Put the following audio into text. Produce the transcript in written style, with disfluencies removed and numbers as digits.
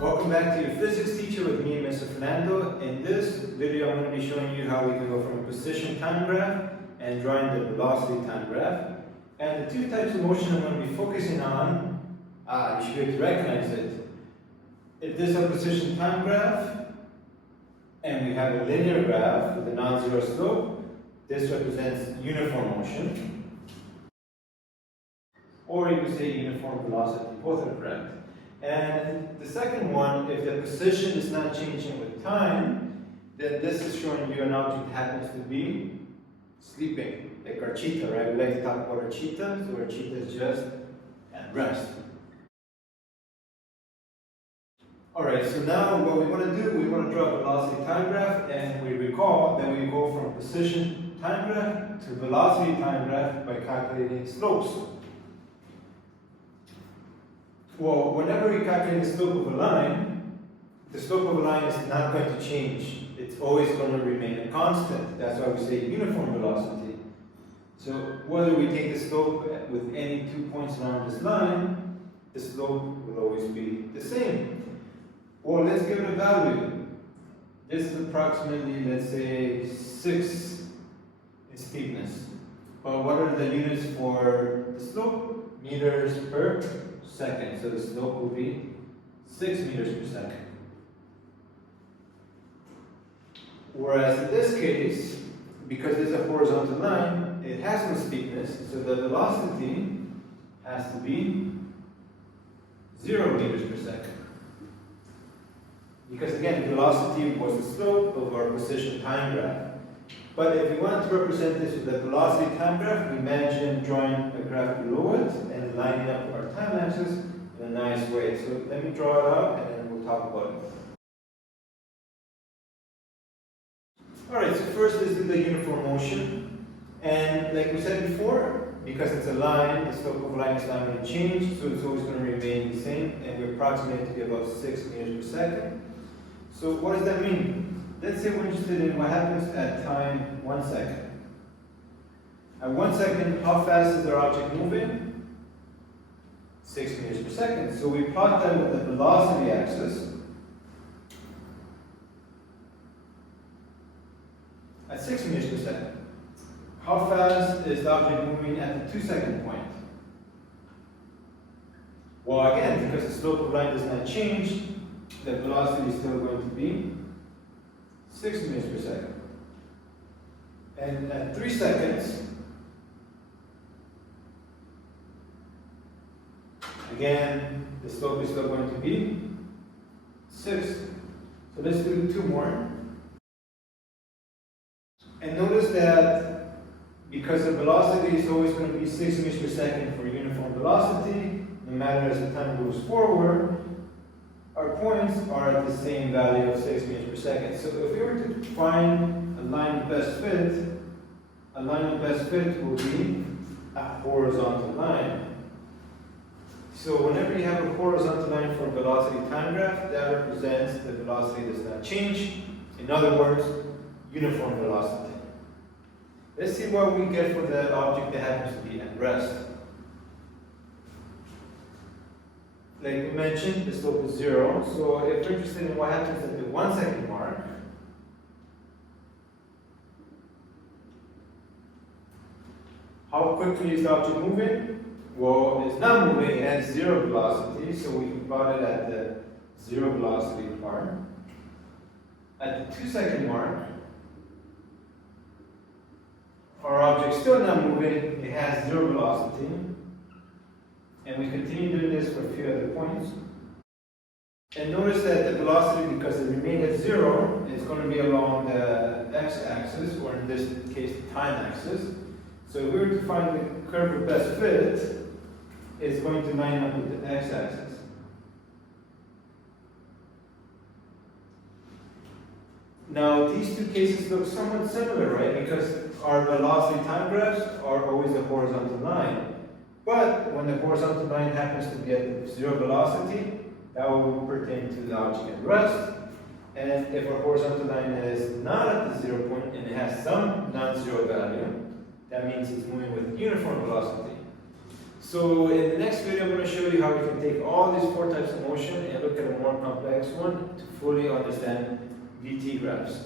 Welcome back to your physics teacher with me, Mr. Fernando. In this video, I'm going to be showing you how we can go from a position time graph and drawing the velocity time graph. And the two types of motion I'm going to be focusing on, you should be able to recognize it. If this is a position time graph, and we have a linear graph with a non-zero slope, this represents uniform motion. Or you could say uniform velocity, both are correct. And the second one, if the position is not changing with time, then this is showing you an object that happens to be sleeping, like our cheetah, right? We like to talk about our cheetah, so our cheetah is just at rest. Alright, so now what we want to do, we want to draw a velocity time graph, and we recall that we go from position time graph to velocity time graph by calculating slopes. Well, whenever we calculate the slope of a line, the slope of a line is not going to change. It's always going to remain a constant. That's why we say uniform velocity. So whether we take the slope with any 2 points along this line, the slope will always be the same. Well, let's give it a value. This is approximately, let's say, 6 in steepness. But what are the units for the slope? Meters per second. So the slope will be 6 meters per second. Whereas in this case, because it's a horizontal line, it has no steepness, so the velocity has to be 0 meters per second. Because again, the velocity was the slope of our position time graph. But if we want to represent this with the velocity time graph, we imagine drawing a graph below it and lining up our time axis in a nice way. So let me draw it out and then we'll talk about it. Alright, so first this is the uniform motion. And like we said before, because it's a line, the slope of a line is not going to change, so it's always going to remain the same, and we approximate it to be about 6 meters per second. So what does that mean? Let's say we're interested in what happens at time 1 second. At 1 second, how fast is our object moving? 6 meters per second. So we plot that with the velocity axis. At 6 meters per second. How fast is the object moving at the 2 second point? Well, again, because the slope of the line does not change, the velocity is still going to be 6 meters per second. And at 3 seconds, again, the slope is still going to be 6. So let's do 2 more. And notice that because the velocity is always going to be 6 meters per second for uniform velocity, no matter as the time goes forward, our points are at the same value of 6 meters per second. So if we were to find a line of best fit, a line of best fit will be a horizontal line. So whenever you have a horizontal line for a velocity time graph, that represents the velocity does not change. In other words, uniform velocity. Let's see what we get for the object that happens to be at rest. Like we mentioned, the slope is 0. So if we're interested in what happens at the 1 second mark, how quickly is the object moving? Well, it's not moving, it has 0 velocity, so we can plot it at the 0 velocity part. At the 2 second mark, our object is still not moving, it has 0 velocity. And we continue doing this for a few other points. And notice that the velocity, because it remained at 0, is going to be along the x-axis, or in this case, the time axis. So if we were to find the curve of best fit, it's going to line up with the x-axis. Now, these two cases look somewhat similar, right? Because our velocity time graphs are always a horizontal line. But when the horizontal line happens to be at 0 velocity, that will pertain to the object at rest. And if our horizontal line is not at the 0 point and it has some non-zero value, that means it's moving with uniform velocity. So in the next video, I'm going to show you how we can take all these 4 types of motion and look at a more complex one to fully understand VT graphs.